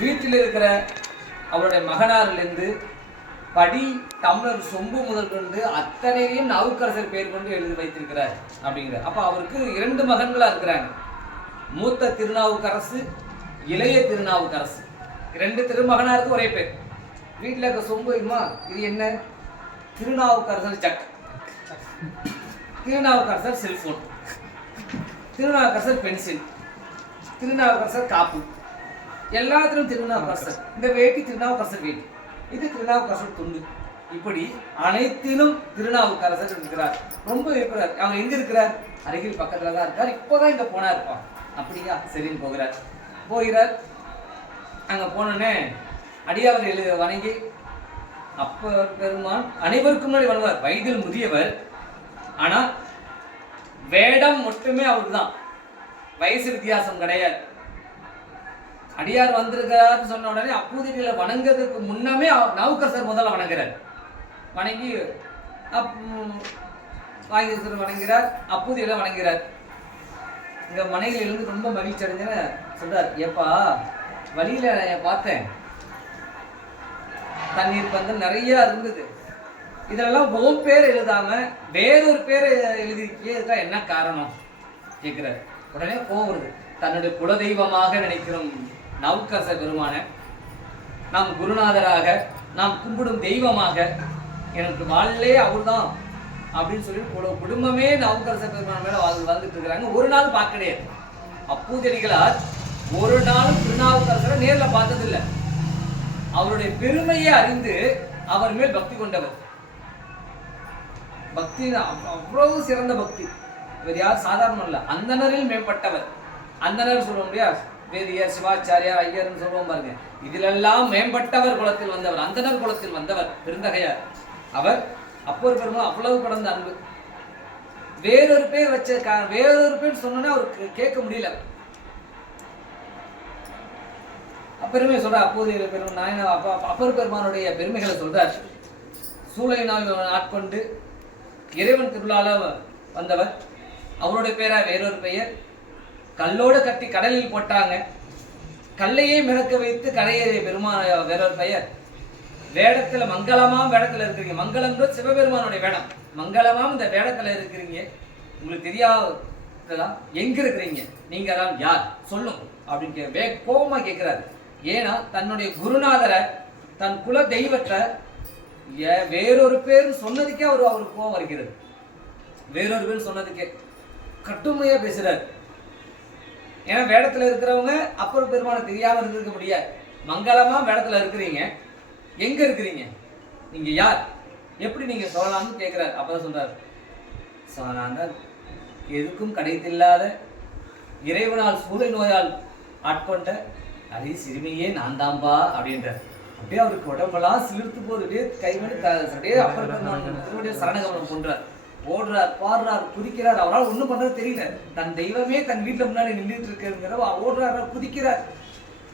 வீட்டில் இருக்கிற அவருடைய மகனாரிலிருந்து படி டம்ளர் சொம்பு முதல் கொண்டு அத்தனையும் நாவுக்கரசர் பேர் கொண்டு எழுதி வைத்திருக்கிறார் அப்படிங்கிறார். அப்போ அவருக்கு 2 மகன்களா இருக்கிறாங்க. மூத்த திருநாவுக்கரசு, இளைய திருநாவுக்கரசு. 2 திருமகனாருக்கு ஒரே பேர். வீட்டில் இருக்க சொம்பு இது என்ன? Thirunavukkarasar jug, Thirunavukkarasar cellphone, Thirunavukkarasar pencil, Thirunavukkarasar காப்பு, எல்லாத்திலும் திருநாவுக்கரசர். இந்த வேட்டி திருநாவுக்கரசர் வேட்டி, இது திருநாவுக்கரசர் துண்டு. இப்படி அனைத்திலும் திருநாவுக்கரசர் இருக்கிறார். ரொம்ப இருக்கிறார். அவர் எங்க இருக்கிறார்? அருகில் பக்கத்துல தான் இருக்கார். இப்போதான் இங்க போனா இருப்பான். அப்படியா, சரின்னு போகிறார். அங்க போனோடனே அடியாவர் வணங்கி, அப்பர் பெருமான் அனைவருக்கும் முன்னாடி வணங்குவார். வயதில் முதியவர், ஆனா வேடம் மட்டுமே அவருக்கு தான், வயசு வித்தியாசம் கிடையாது. அடியார் வந்திருக்கிறார் சொன்ன உடனே அப்பூதிகளை வணங்குறதுக்கு முன்னமே நாவுக்கரசர் முதல்ல வணங்குறார். வணங்கி வணங்குகிறார், அப்பூதிகளை வணங்குகிறார். இங்க மனைவியில இருந்து ரொம்ப மகிழ்ச்சி அடைஞ்சன சொல்றார், ஏப்பா வழியில பார்த்தேன், தண்ணீர் பந்தல் நிறைய இருந்தது, இதெல்லாம் உன் பேர் எழுதாம வேறொரு பேரை எழுதிருக்கே, என்ன காரணம் கேட்கிறார். உடனே கோவம் வருது. தன்னுடைய குலதெய்வமாக நினைக்கிறோம் நாவுக்கரசர் பெருமான, நாம் குருநாதராக, நாம் கும்பிடும் தெய்வமாக, எனக்கு வாழ்லே அவர் தான் அப்படின்னு சொல்லி குடும்பமே நாவுக்கரசர் பெருமான மேல வாழ்ந்துட்டு இருக்கிறாங்க. ஒரு நாள் பார்க்க கிடையாது. அப்பூதியடிகளார் ஒரு நாளும் திருநாவுக்கரசரை நேர்ல பார்த்ததில்லை. அவருடைய பெருமையை அறிந்து அவர் மேல் பக்தி கொண்டவர். பக்தி அவ்வளவு சிறந்த பக்தி. இவர் யார் சாதாரண இல்ல, அந்தனரில் மேம்பட்டவர். அந்தனர் சொல்ல முடியாது, வேதியர், சிவாச்சாரியார், ஐயர்னு சொல்லுவோம் பாருங்க. இதிலெல்லாம் மேம்பட்டவர் குலத்தில் வந்தவர், அந்தனர் குலத்தில் வந்தவர் பெருந்தகையார். அவர் அப்பர் பெருமாள் அவ்வளவு கடந்த அன்பு. வேறொரு பேர் வச்ச வேறொரு பேர் சொன்னோன்னே அவருக்கு கேட்க முடியல. பெருமை சொல்ற அப்போதைய பெருமை நாயன அப்பர் பெருமானுடைய பெருமைகளை சொல்றார். சூளையினால் ஆட்கொண்டு இறைவன் திருவிழால வந்தவர், அவருடைய பேரா வேறொரு பெயர். கல்லோடு கட்டி கடலில் போட்டாங்க, கல்லையே மிதக்க வைத்து கரையேறிய பெருமான வேறொரு பெயர். வேடத்துல மங்களமாம் வேடத்துல இருக்கிறீங்க. மங்களம்ன்றது சிவபெருமானுடைய வேடம். மங்களமாம் இந்த வேடத்துல இருக்கிறீங்க, உங்களுக்கு தெரியாதா எங்க இருக்கிறீங்க, நீங்க தான் யார் சொல்லும் அப்படின்னு கோபமா கேட்கிறாரு. ஏன்னா தன்னுடைய குருநாதரை, தன் குல தெய்வத்தை வேறொரு பேர் சொன்னதுக்கே அவருக்கு கோபம் வருகிறது. வேறொரு பேர் சொன்னதுக்கே கட்டுமையா பேசுறாரு. ஏன்னா வேடத்துல இருக்கிறவங்க அப்பர் பெருமான தெரியாம இருந்திருக்க முடியாது. மங்களமா வேடத்துல இருக்கிறீங்க, எங்க இருக்கிறீங்க, நீங்க யார், எப்படி நீங்க சொல்லலாம்னு கேட்கிறார். அப்பதான் சொல்றாரு, நான் எதுக்கும் கிடைத்தில்லாத இறைவனால் சூளை நோயால் ஆட்கொண்ட அதே சிறுமியே நான் தான்பா அப்படின்றார். அப்படியே அவருக்கு உடம்பெல்லாம் சிலிர்த்து போது, கைமணி அப்படியே அப்பர் பெருமான் சரணகமனம் பண்றார். ஓடுறார், பாடுறார், குதிக்கிறார். அவரால் ஒண்ணும் பண்றது தெரியல. தன் தெய்வமே தன் வீட்டுல முன்னாடி நின்றுட்டு இருக்கிற ஓடுறாரு, குதிக்கிறார்,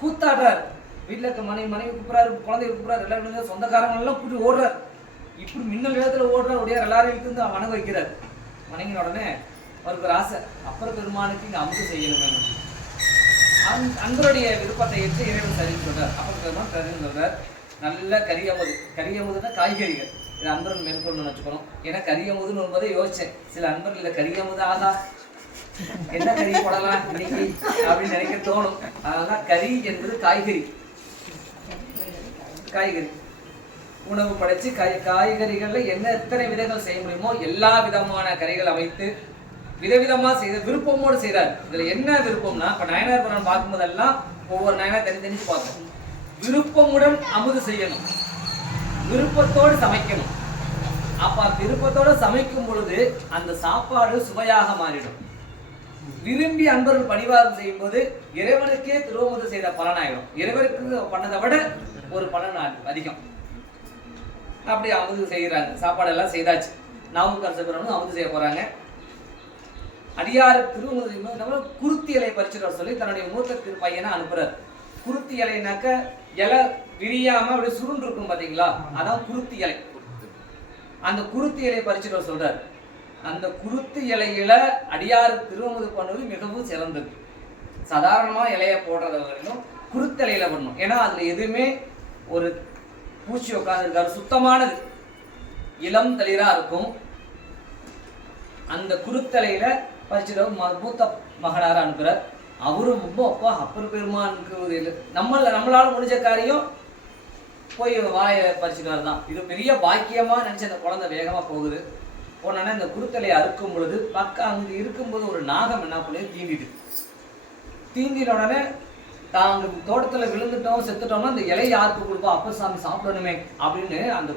கூத்தாடுறார். வீட்டுல இருக்க மனைவி கூப்பிடாரு, குழந்தைய கூப்பிடாரு, எல்லாரும் சொந்தக்காரங்க எல்லாம் கூட்டி ஓடுறார். இப்படி மின்னல் வேகத்துல ஓடுறார். உடைய எல்லாரும் இழுத்து வணங்க வைக்கிறார். வணங்கின உடனே அவருக்கு ஒரு ஆசை, அப்பர் பெருமானுக்கு இங்க அமுது செய்யணும். அன்பருடைய விருப்பத்தை ஏற்று இறைவன் சரின்னு சொல்றார். அப்பர் பெருமான் சரின்னு சொல்றார். நல்ல கரியமுதுன்னா காய்கறிகள். இது அன்பரன் மேற்கொண்டு வச்சுக்கணும். ஏன்னா கரியமுதுன்னு வரும்போதே யோசிச்சேன், சில அன்பர்கள் இல்லை கரியமுது ஆகா என்ன கறி போடலாம் இன்னைக்கு அப்படின்னு நினைக்க தோணும். அதனால கறி என்பது காய்கறி. உணவு படைச்சு காய்கறிகள்ல எத்தனை விதங்கள் செய்ய முடியுமோ எல்லா விதமான கறிகள் அமைத்து விதவிதமா செய்த விருப்பமோடு செய்யறாரு. இதுல என்ன விருப்பம்னா, இப்ப நயனார் புராணம் பார்க்கும்போதெல்லாம் ஒவ்வொரு நயனா தனித்தனி பார்த்தோம். விருப்பமுடன் அமுது செய்யணும், விருப்பத்தோடு சமைக்கணும். அப்ப விருப்பத்தோடு சமைக்கும் பொழுது அந்த சாப்பாடு சுவையாக மாறிடும். விரும்பி அன்பர்கள் பணிவாரம் செய்யும் போது இறைவனுக்கே திருவமுது செய்த பலனாயிடும். இறைவனுக்கு பண்ணதை விட ஒரு பலன் அதிகம். அப்படி அமுது செய்யறாங்க. சாப்பாடு எல்லாம் செய்தாச்சு. நாவுக்கரசர் பெருமானும் அமுது செய்ய போறாங்க. அடியாறு திருவமுது குருத்தி இலையை பறிச்சுட்டு சொல்லி தன்னுடைய மூத்த பையனை அனுப்புறாரு. குருத்தி இலைனாக்க இலை விரியாம அப்படி சுருண்டு இருக்கும் பாத்தீங்களா, அதான் குருத்தி இலை. அந்த குருத்தி இலையை பறிச்சுட்டு சொல்றாரு. அந்த குருத்தி இலையில அடியாறு திருவமுது பண்ணுவது மிகவும் சிறந்தது. சாதாரணமா இலைய போடுறத வரைக்கும் குருத்தலையில பண்ணணும். ஏன்னா அதுல எதுவுமே ஒரு பூச்சி உட்காந்துருக்காரு, சுத்தமானது, இளம் தளிரா இருக்கும். அந்த குருத்தலையில பறிச்சுட்டு மூத்த மகனார அனுப்புறார். அவரும் ரொம்ப அப்பா அப்பர் பெருமானுக்கு நம்மளால முடிஞ்ச காரியம் போய் வாயை பறிச்சுட்டு வரதான். இது பெரிய பாக்கியமா நினைச்சு அந்த குழந்தை வேகமா போகுது. போனோன்னா இந்த குருத்தலையை அறுக்கும் பொழுது பக்கம் அங்கே இருக்கும்போது ஒரு நாகம் என்ன பண்ணி தீண்டின உடனே தாங்க தோட்டத்தில் விழுந்துட்டோம் செத்துட்டோம்னா அந்த இலையை யாருக்கு கொடுப்போம், அப்பர் சாமி சாப்பிடணுமே அப்படின்னு அந்த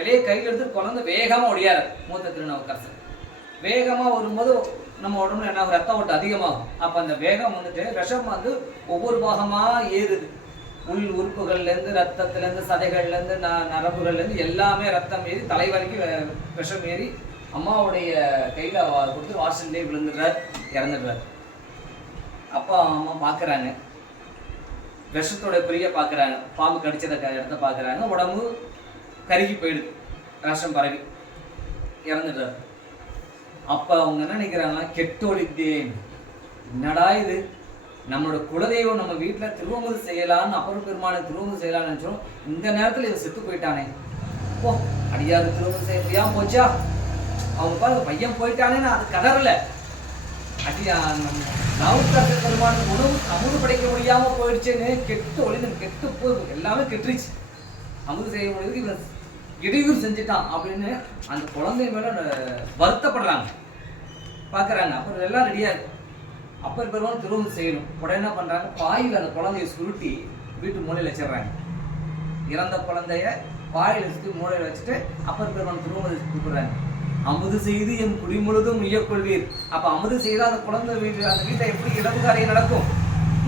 இலையை கையில் எடுத்து குழந்தை வேகமாக ஒடியாரு. மூத்த திருநாவுக்கரசர் வேகமாக வரும்போது நம்ம உடம்புல என்ன ரத்த ஓட்டம் அதிகமாகும். அப்போ அந்த வேகம் வந்துட்டு விஷம் வந்து ஒவ்வொரு பாகமாக ஏறுது. உள் உறுப்புகள்லேருந்து, ரத்தத்துலேருந்து, சதைகள்லேருந்து, நரம்புகள்லேருந்து எல்லாமே ரத்தம் ஏறி தலை வரைக்கும் விஷம் ஏறி அம்மாவுடைய கையில் கொடுத்து வாசல்லே விழுந்துடுறார், இறந்துடுறார். அப்பா அம்மா பார்க்குறாங்க, விஷத்தோட பிரிய பார்க்குறாங்க, பாம்பு கடிச்சதை இடத்த பார்க்குறாங்க, உடம்பு கருகி போயிடுது, விஷம் பரவி இறந்துடுறாரு. அப்போ அவங்க என்ன நினைக்கிறாங்கன்னா, கெட்டொழித்தேன், என்னடா இது, நம்மளோட குலதெய்வம் நம்ம வீட்டில் திருவமுது செய்யலான்னு அப்பர் பெருமானுக்கு திருவமுது செய்யலான்னு நினச்சோம், இந்த நேரத்தில் இவன் செத்து போயிட்டானே, ஓ அடியாரு திருவமுது செய்ய முடியாமல் போச்சா, அவங்க பாருங்க பையன் போயிட்டானேன்னு அது கதறல, நாவுக்கரசர் பெருமானுக்கு உணவு அமுது படைக்க முடியாமல் போயிடுச்சேன்னு கெட்டு ஒளிந்து கெட்டு போய் எல்லாமே கெட்டுருச்சு, அமுது செய்ய முடியாது இவன் இடையூறு செஞ்சுட்டான் அப்படின்னு அந்த குழந்தை மேலே வருத்தப்படுறாங்க, பார்க்குறாங்க. அப்புறம் எல்லாம் ரெடியாக இருக்கு, அப்பர் பெருமான் திருவமுது செய்யணும். உடனே என்ன பண்ணுறாங்க, பாயில் அந்த குழந்தைய சுருட்டி வீட்டு மூலையில் வச்சிடுறாங்க. இறந்த குழந்தைய பாயில் வச்சுட்டு மூலையில் வச்சுட்டு அப்பர் பெருமான் திருவமுது கூப்பிடுறாங்க. அமுது செய்து என் குடி முழுதும் உய்யக்கொள்வீர். அப்போ அமுது செய்தால் அந்த குழந்தை வீட்டு அந்த வீட்டை எப்படி இளவு காரியம் நடக்கும்,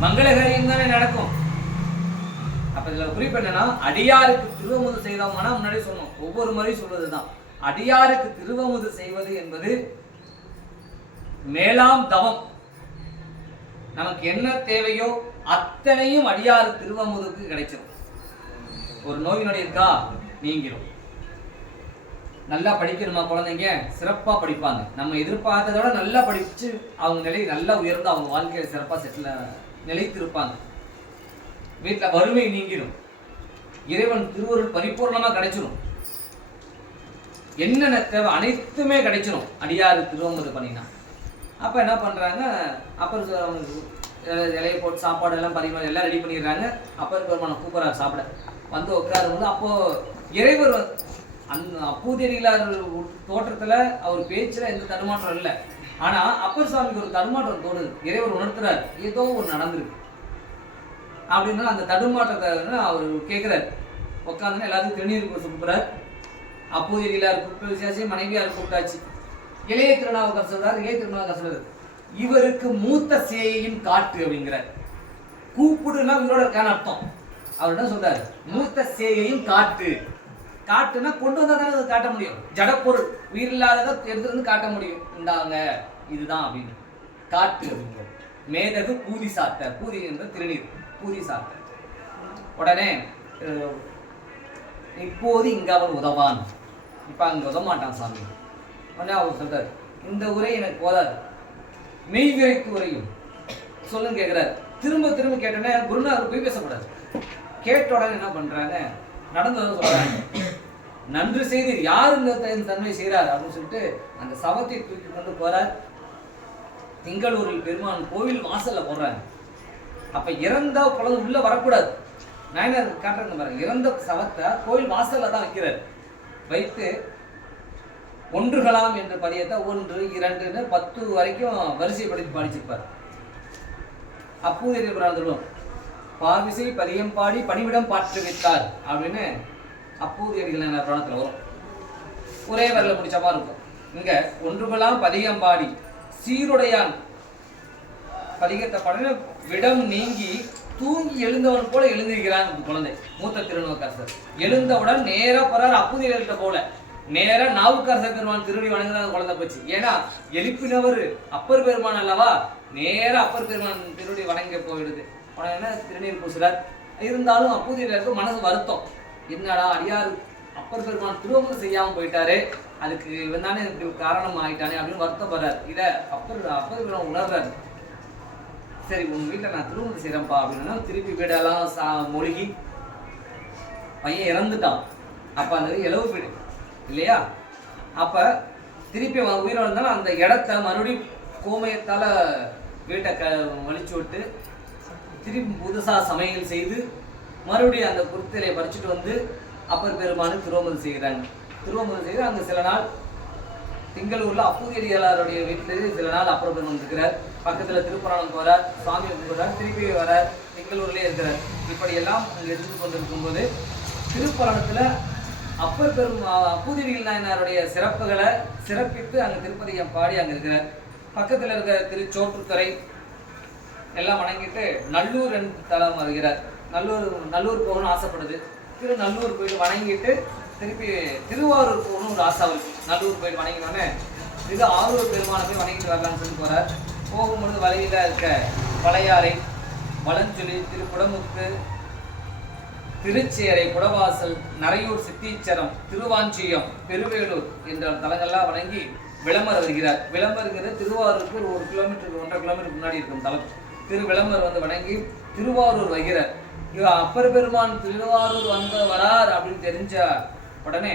மங்களகாரியம் தானே நடக்கும். அப்போ இதில் குறிப்பு என்னன்னா, அடியாருக்கு திருவமுது செய்தோம்னா முன்னாடி சொன்னோம், ஒவ்வொரு முறையும் சொல்வது தான், அடியாருக்கு திருவமுது செய்வது என்பது மேலாம் தவம். நமக்கு என்ன தேவையோ அத்தனையும் அடியாறு திருவமுதுக்கு கிடைச்சிடும். ஒரு நோய் நொடி இருக்கா நீங்கிடும். நல்லா படிக்கணுமா குழந்தைங்க, சிறப்பா படிப்பாங்க. நம்ம எதிர்பார்த்ததோட நல்லா படிச்சு அவங்க நிலை நல்லா உயர்ந்து அவங்க வாழ்க்கையில சிறப்பா செட்டில் நிலைத்திருப்பாங்க. வீட்டில் வறுமை நீங்கிடும், இறைவன் திருவருள் பரிபூர்ணமா கிடைச்சிடும், என்னென்ன தேவை அனைத்துமே கிடைச்சிடும் அடியாறு திருவமுது பண்ணினா. அப்போ என்ன பண்ணுறாங்க, அப்பர் இலையை போட்டு சாப்பாடு எல்லாம் பரிமாறி எல்லாம் ரெடி பண்ணிடுறாங்க. அப்பர் பெருமானை கூப்பிட்றாரு சாப்பிட. வந்து உட்காரும்போது அப்போது இறைவர் அந்த அப்பூதியடிகளார் தோற்றத்தில் அவர் பேச்சில் எந்த தடுமாற்றம் இல்லை. ஆனால் அப்பர் சாமிக்கு ஒரு தடுமாற்றம் தோணுது, இறைவர் உணர்த்துறாரு ஏதோ ஒரு நடந்திருக்கு அப்படின்னா அந்த தடுமாற்றத்தை அவர் கேட்குறாரு. உட்காந்துன்னா எல்லாத்துக்கும் திருநீர் கூப்பிட்றாரு. அப்பூதியடிகளார் கூப்பிட்டு விசாரிச்சு, மனைவியார் கூப்பிட்டாச்சு. இளைய திருநாவுக்கரசர் சொல்றாரு, இளைய திருநாவுக்கரசர் இவருக்கு மூத்த சேயையும் காட்டு அப்படிங்கிறார். கூப்பிடுனா இவரோட இருக்கான அர்த்தம். அவர் என்ன சொல்றாரு, மூத்த சேயையும் காட்டு. காட்டுனா கொண்டு வந்தா தானே காட்ட முடியும், ஜடப்பொருள் உயிர் இல்லாததை எடுத்துருந்து காட்ட முடியும். இந்தாங்க இதுதான் அப்படின்னு காட்டு அப்படிங்கிறார். மேதகு பூதி சாத்த, பூதி என்ற திருநீர், பூதி சாத்த. உடனே இப்போது இங்க அவன் உதவான், இப்ப அங்க உதவ மாட்டான் சாமி. உடனே அவர் சொல்றாரு, இந்த உரை எனக்கு போதாது, மெய்விரைக்கு உரையும் சொல்லுன்னு கேட்கிறாரு. திரும்ப திரும்ப கேட்டோன்னே குருநாதர் போய் பேசக்கூடாது. கேட்ட உடனே என்ன பண்றாங்க, நடந்ததை சொல்றாங்க. நன்று செய்து யார் இந்த தன்மை செய்யறாரு அப்படின்னு சொல்லிட்டு அந்த சவத்தை தூக்கி கொண்டு போறார். திங்களூரில் பெருமான் கோவில் வாசல்ல போடுறாங்க. அப்ப இறந்தா குழந்தை உள்ள வரக்கூடாது. நாயனர் காட்டுறாங்க பாருங்க, இறந்த சவத்தை கோவில் வாசல்ல தான் வைக்கிறார். வைத்து ஒன்றுகளாம் என்ற பதியத்தை 1, 2ன்னு 10 வரைக்கும் வரிசைப்படுத்தி பாடிச்சிருப்பார். அப்பூதியர் சொல்லுவோம், பாவிசை பதியம் பாடி பணிவிடம் பாற்று வைத்தார் அப்படின்னு அப்பூதியடிகள் என்ன புராணத்தில் வரும். ஒரே வரல பிடிச்ச மாதிரி இருக்கும். இங்க ஒன்றுகளாம் பதியம் பாடி சீருடையான் பதிகத்தை பாடின விடம் நீங்கி தூங்கி எழுந்தவன் போல எழுந்திருக்கிறான் குழந்தை. மூத்த திருநாவுக்கரசர் எழுந்தவுடன் நேரா போறார் அப்பூதியர்கிட்ட போல, நேரா நாவுக்கரசர் பெருமான் திருடி வணங்குறாங்க குழந்தை போச்சு. ஏன்னா எழுப்பினவர் அப்பர் பெருமான் அல்லவா, நேரா அப்பர் பெருமான் திருடி வணங்க போயிடுது. உடனே திருநீர் பூசுறார். இருந்தாலும் அப்பூதியருக்கு மனசு வருத்தம், என்னடா அடியார் அப்பர் பெருமான் திருவமுது செய்யாம போயிட்டாரு, அதுக்கு இவன் தானே இப்படி காரணம் ஆயிட்டானே அப்படின்னு வருத்தப்படுறார். இதை அப்பர் பெருமான் உணர்றாரு. சரி உங்கள் வீட்டில் நான் திருமணம் செய்கிறேன்ப்பா அப்படின்னா திருப்பி வீடெல்லாம் மொழிகி பையன் இறந்துட்டான். அப்போ அந்த இளவு வீடு இல்லையா, அப்போ திருப்பி உயிரோடு இருந்தாலும் அந்த இடத்த மறுபடியும் கோமயத்தால் வீட்டை வலிச்சு விட்டு திருப்பி புதுசாக சமையல் செய்து மறுபடியும் அந்த குருத்திலையை பறிச்சுட்டு வந்து அப்பர் பெருமானு திருவமுது செய்கிறாங்க. திருவமுது செய்து அங்கே சில நாள் திங்களூரில் அப்பூதியடிகளாருடைய வீட்டில் சில நாள் அப்பர் பெருமான் இருக்கிறார். பக்கத்தில் திருப்புராணம் போகிறார், சுவாமி போகிறார், திருப்பி வரார், திங்களூர்லேயே இருக்கிறார். இப்படியெல்லாம் அங்கே இருந்து கொண்டிருக்கும்போது திருப்புராணத்தில் அப்பர் அப்பூதியடிகள் நாயனாருடைய சிறப்புகளை சிறப்பித்து அங்கே திருப்பதியம் பாடி அங்கே இருக்கிறார். பக்கத்தில் இருக்கிற திருச்சோற்றுத்துறை எல்லாம் வணங்கிட்டு நல்லூர் தலம் வருகிறார். நல்லூர் போகணும்னு ஆசைப்படுது. நல்லூர் போயிட்டு வணங்கிட்டு திருப்பி திருவாரூர் போகணும் ஒரு ஆசை அவருக்கு. நல்லூர் போயிட்டு வணங்கினோடனே ஆரூர் பெருமானை போய் வணங்கிட்டு வரலான்னு சொல்லி போகிறார். போகும்பொழுது வழியில் இருக்க பழையாறை, வளஞ்சொலி, திருக்குடமுக்கு, திருச்சேரை, குடவாசல், நரையூர், சித்தீச்சரம், திருவாஞ்சியம், பெருவேலூர் என்ற தலங்கள்லாம் வணங்கி விளம்பரம் வருகிறார். விளம்பருங்கிறது திருவாரூருக்கு ஒரு 1 கிலோமீட்டருக்கு 1.5 கிலோமீட்டர் முன்னாடி இருக்கும் தலம். விளம்பர் வந்து வணங்கி திருவாரூர் வருகிறார். இவர் அப்பர் பெருமான் திருவாரூர் வரார் அப்படின்னு தெரிஞ்ச உடனே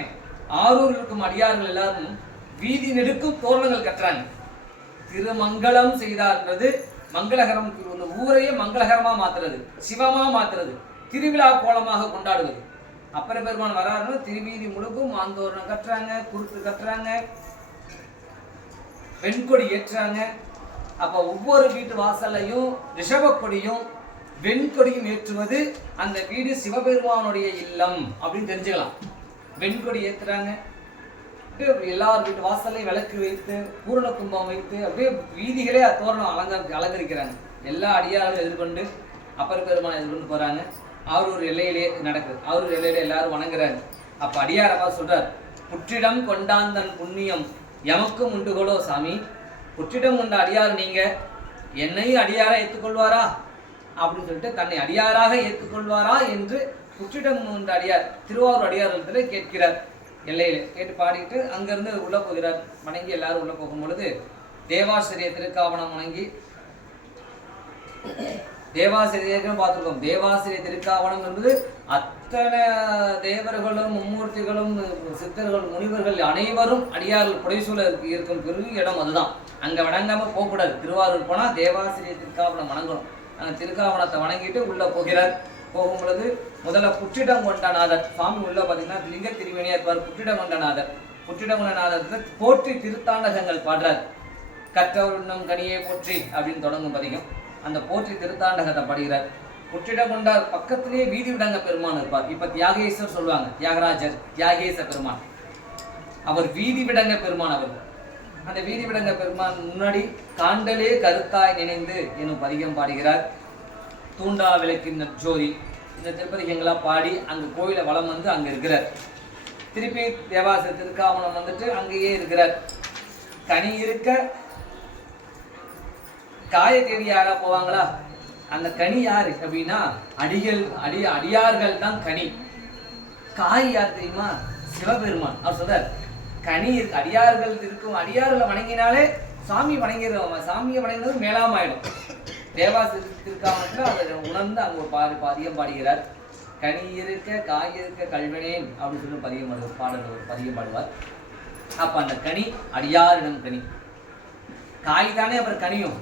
ஆரூரில் இருக்கும் அடியார்கள் எல்லாரும் வீதி நெடுக்கும் தோரணங்கள் கட்டுறாங்க. திருமங்கலம் செய்தார்ன்றது மங்களகரம், ஊரையே மங்களகரமா மாத்துறது, சிவமா மாத்துறது, திருவிழா கோலமாக கொண்டாடுவது. அப்பர் பெருமான் வராருன்னு திருவீதி முழுக்கும் மாந்தோரணம் கட்டுறாங்க, குறுக்கு கட்டுறாங்க, வெண்கொடி ஏற்றுறாங்க. அப்ப ஒவ்வொரு வீட்டு வாசல்லையும் ரிஷபக்கொடியும் வெண்கொடியும் ஏற்றுவது அந்த வீடு சிவபெருமானுடைய இல்லம் அப்படின்னு தெரிஞ்சுக்கலாம். வெண்கொடி ஏற்றுறாங்க. எல்லார் வீட்டு வாசல்லையும் விளக்கு வைத்து பூரண கும்பம் வைத்து அப்படியே வீதிகளே தோரணம் அலங்கரிக்கிறாங்க. எல்லா அடியாரும் எதிர்கொண்டு அப்பர் பெருமானை எதிர்கொண்டு போறாங்க. ஆரூர் எல்லையிலே நடக்குது. ஆரூர் எல்லையில எல்லாரும் வணங்குறாங்க. அப்ப அடியாரப்பா சொல்றார், புற்றிடம் கொண்டாந்தன் புண்ணியம் எமக்கும் உண்டுகளோ சாமி. புற்றிடம் கொண்ட அடியார் நீங்க, என்னையும் அடியாரா ஏற்றுக்கொள்வாரா அப்படின்னு சொல்லிட்டு தன்னை அடியாராக ஏற்றுக்கொள்வாரா என்று புற்றிடம் கொண்ட அடியார் திருவாரூர் அடியாரத்தில் கேட்கிறார். எல்லையில கேட்டு பாடிட்டு அங்கிருந்து உள்ள போகிறார். வணங்கி எல்லாரும் உள்ள போகும் பொழுது தேவாசிரிய திருக்காவணம் வணங்கி, தேவாசிரியர்களும் பார்த்துருக்கோம். தேவாசிரிய திருக்காவணம் என்பது அத்தனை தேவர்களும் மும்மூர்த்திகளும் சித்தர்கள் முனிவர்கள் அனைவரும் அடியார்கள் புடைசூழ இருக்கும் பெரிய இடம் அதுதான். அங்க வணங்காம போகக்கூடாது. திருவாரூர் போனா தேவாசிரிய திருக்காவணம் வணங்கணும். அங்க திருக்காவணத்தை வணங்கிட்டு உள்ள போகிறார். போகும் பொழுது முதல்ல புற்றிடம் கொண்டநாதர் சுவாமி உள்ள பார்த்தீங்கன்னா லிங்க திருவேணியா இருப்பார். புற்றிடம் கொண்டநாதர், புற்றிடம் கொண்டநாதர் போற்றி திருத்தாண்டகங்கள் பாடுறார். கற்றவருண்ணும் கனியை போற்றி அப்படின்னு தொடங்கும் பதிகம். அந்த போற்றி திருத்தாண்டகத்தை பாடுகிறார். புற்றிடம் கொண்டார் பக்கத்திலேயே வீதி விடங்க பெருமான் இருப்பார். இப்ப தியாகேஸ்வர் சொல்லுவாங்க, தியாகராஜர் தியாகேச பெருமான். அவர் வீதி விடங்க பெருமான். அவர் அந்த வீதி விடங்க பெருமான் முன்னாடி காண்டலே கருத்தாய் நினைந்து எனும் பதிகம் பாடுகிறார். தூண்டா விளக்கின் ஜோதி இந்த திருப்பதிகங்களா பாடி அங்க கோயிலை வளம் வந்து அங்க இருக்கிறார். திருப்பி தேவாச திருக்காவணம் வந்துட்டு அங்கேயே இருக்கிறார். கனி இருக்க காய தேடி யாரா போவாங்களா? அந்த கனி யாரு அப்படின்னா அடியார்கள் தான் கனி. காய் யார் தெரியுமா? சிவபெருமான். அவர் சொல்றார், கனி அடியார்கள் இருக்கும். அடியார்களை வணங்கினாலே சாமி வணங்கிடுவோம். சாமியை வணங்கினது மேலாமாயிடும். தேவாசிரியத்திற்காக அதை உணர்ந்து அங்க ஒரு பதியம் பாடுகிறார். கனி இருக்க காய் இருக்க கல்வனேன் அப்படின்னு சொல்லி பதியம் பாடல் ஒரு பதியம் பாடுவார். அப்ப அந்த கனி அடியாரிடம் கனி. காய் தானே அப்புறம் கனியும்.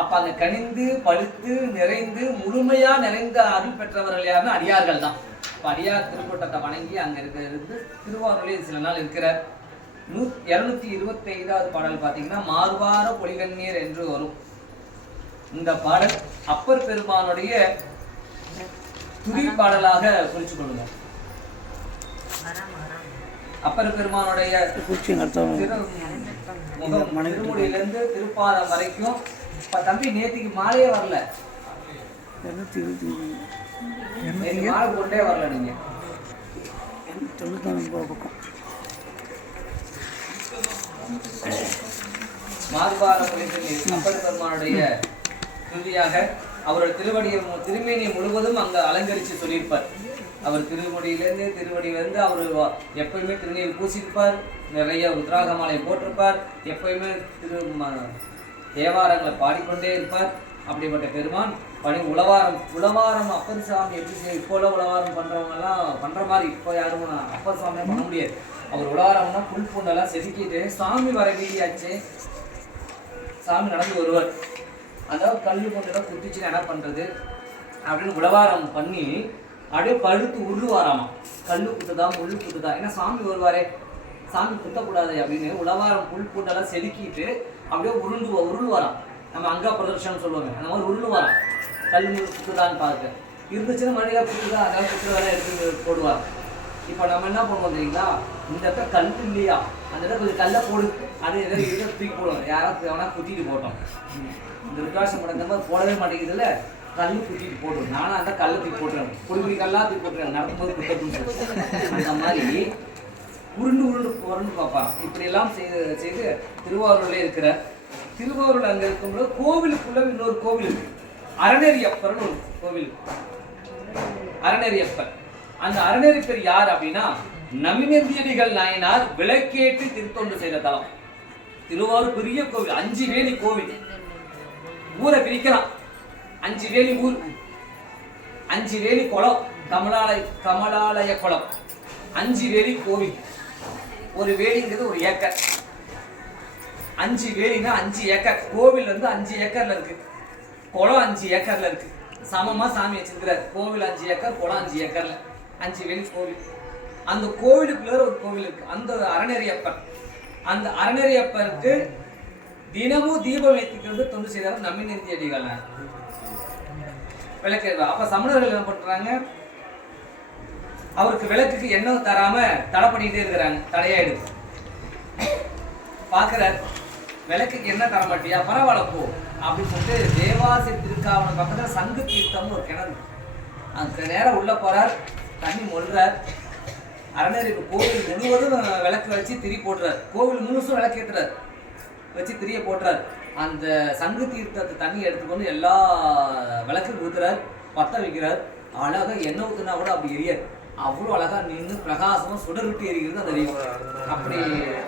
அப்ப அந்த கனிந்து பழுத்து நிறைந்து முழுமையா நிறைந்த அருள் பெற்றவர்கள் யாருன்னா அடியார்கள் தான். இப்ப அடியார் திருக்கூட்டத்தை வணங்கி அங்க இருந்து திருவாரூரிலே சில நாள் இருக்கிறார். 225வது பாடல் பார்த்தீங்கன்னா மார்வார பொலிகண்ணீர் என்று வரும். இந்த பாடல் அப்பர் பெருமானுடைய துதி பாடலாக குறிச்சு கொள்ளுங்க. அப்பர் பெருமானுடைய திருமுடியிலிருந்து திருப்பாதம் வரைக்கும். தம்பி நேத்திக்கு மாலையே வரல, மாலை கொண்டே வரல. நீங்க மார்பார அப்பர் பெருமானுடைய துதியாக அவருடைய திருமேனியை முழுவதும் அங்க அலங்கரிச்சு சொல்லியிருப்பார். அவர் திருவடியிலிருந்து அவர் எப்பயுமே திருநீர் பூசியிருப்பார். நிறைய ருத்ராக மாலை போட்டிருப்பார். எப்பயுமே தேவாரங்களை பாடிக்கொண்டே இருப்பார். அப்படிப்பட்ட பெருமான் பணி உழவாரம் அப்பர் சாமி எப்படி செய்ய இப்போ உழவாரம் பண்றவங்கலாம் பண்ற மாதிரி இப்போ யாரும் அப்பர் சாமியை பண்ண முடியாது. அவர் உழவாரம்னா புல் பூண்டெல்லாம் செதுக்கிட்டு சாமி வர வீடியாச்சு, சாமி நடந்து வருவார். அதாவது கல் கொண்டுதான் குத்திச்சுன்னா என்ன பண்றது அப்படின்னு உழவாரம் பண்ணி அப்படியே பழுத்து உருவாராமா. கல் குத்துதா முள் குத்துதா, ஏன்னா சாமி வருவாரே, சாமி குத்தக்கூடாது அப்படின்னு உழவாரம் புல் பூண்டெல்லாம் செதுக்கிட்டு அப்படியே உருள்வாராம். நம்ம அங்கா பிரதர்ஷனம் சொல்லுவாங்க, அந்த மாதிரி உருள்வாராம். கல் முள் குத்துதான்னு பார்க்க இருந்துச்சுன்னா மணியாக குத்துதா, அதாவது குத்துறதெல்லாம் எடுத்து போடுவார். இப்போ நம்ம என்ன பண்ணுவோம் தெரியுங்களா, இந்த இடத்துல கல் இல்லையா, அந்த இடத்துல கொஞ்சம் கல்லை போடு, அது எதாவது இதை தூக்கி போடுவோம். யாராவது எவனா குத்திட்டு போட்டோம். இந்த ருத்ராட்சம் படம் மாதிரி போடவே மாட்டேங்குதுல்ல, கல் குத்திட்டு போடுவோம். நானும் அந்த கல்லை தூக்கி போட்டுறேன், பொழுது கல்லாக தூக்கி போட்டுறேன், நடக்கும்போது குத்தப்படும். அந்த மாதிரி உருண்டு பார்ப்பாங்க. இப்படியெல்லாம் செய்து திருவாரூர்ல இருக்கிற திருவாரூர் அங்கே இருக்கும்போது கோவிலுக்குள்ள இன்னொரு கோவில் இருக்கு, அறநெறியப்பர்னு ஒரு கோவில். அறநெறியப்பர், அந்த அறநெறிப்பர் யார் அப்படின்னா நமினந்தியடிகள் நாயனார் விளக்கேற்றி திருத்தொண்டு செய்த தலம். திருவாரூர் பெரிய கோவில், 5 வேலி கோவில். ஊரை பிரிக்கலாம், 5 வேலி ஊர், 5 வேலி குளம், கமலாலய குளம், 5 வேலி கோவில். ஒரு வேலிங்கிறது 1 ஏக்கர். 5 வேலினா 5 ஏக்கர். கோவில் வந்து 5 ஏக்கர்ல இருக்கு, குளம் 5 ஏக்கர்ல இருக்கு. சமமா சாமி வச்சிருக்கிறார். கோவில் 5 ஏக்கர், குளம் 5 ஏக்கர்ல 5 வேலி கோவில். அந்த கோவிலுக்குள்ள ஒரு கோவில் இருக்கு, அந்த அறநெறியப்பர். அந்த அறநெறியப்பருக்கு தினமும் தீபம் ஏற்றிக்கிறது தொண்டு செய்தார் நமினந்தி அடிகள் விளக்கு. அப்ப சமணர்கள் என்ன பண்றாங்க, அவருக்கு விளக்குக்கு எண்ணெய் தராம தடை பண்ணிட்டே இருக்கிறாங்க, தடையாயிடுது. பாக்குறார், விளக்குக்கு என்ன தர மாட்டியா, பரவாயில்ல போ அப்படின்னு சொல்லிட்டு தேவாசி திருக்காவணம் பக்கத்துல சங்கு தீர்த்தம்னு ஒரு கிணறு, அந்த நேரம் உள்ள போறார், தண்ணி மொழ்றார். அறநெறிக்கு கோவில் முழுவதும் விளக்கு வச்சு திரி போடுறார், கோவில் முழுசும் விளக்கேற்றுறார், வச்சு திரிய போடுறார். அந்த சங்கு தீர்த்தத்தை தண்ணி எடுத்துக்கொண்டு எல்லா விளக்கு ஊத்துறார், பத்த வைக்கிறார். அழகா எண்ணெய் ஊத்துனா கூட அப்படி எரியாது, அவ்வளோ அழகா நின்று பிரகாசமா சுடர் விட்டு எரிகிறது அந்த தெய்வம். அப்படி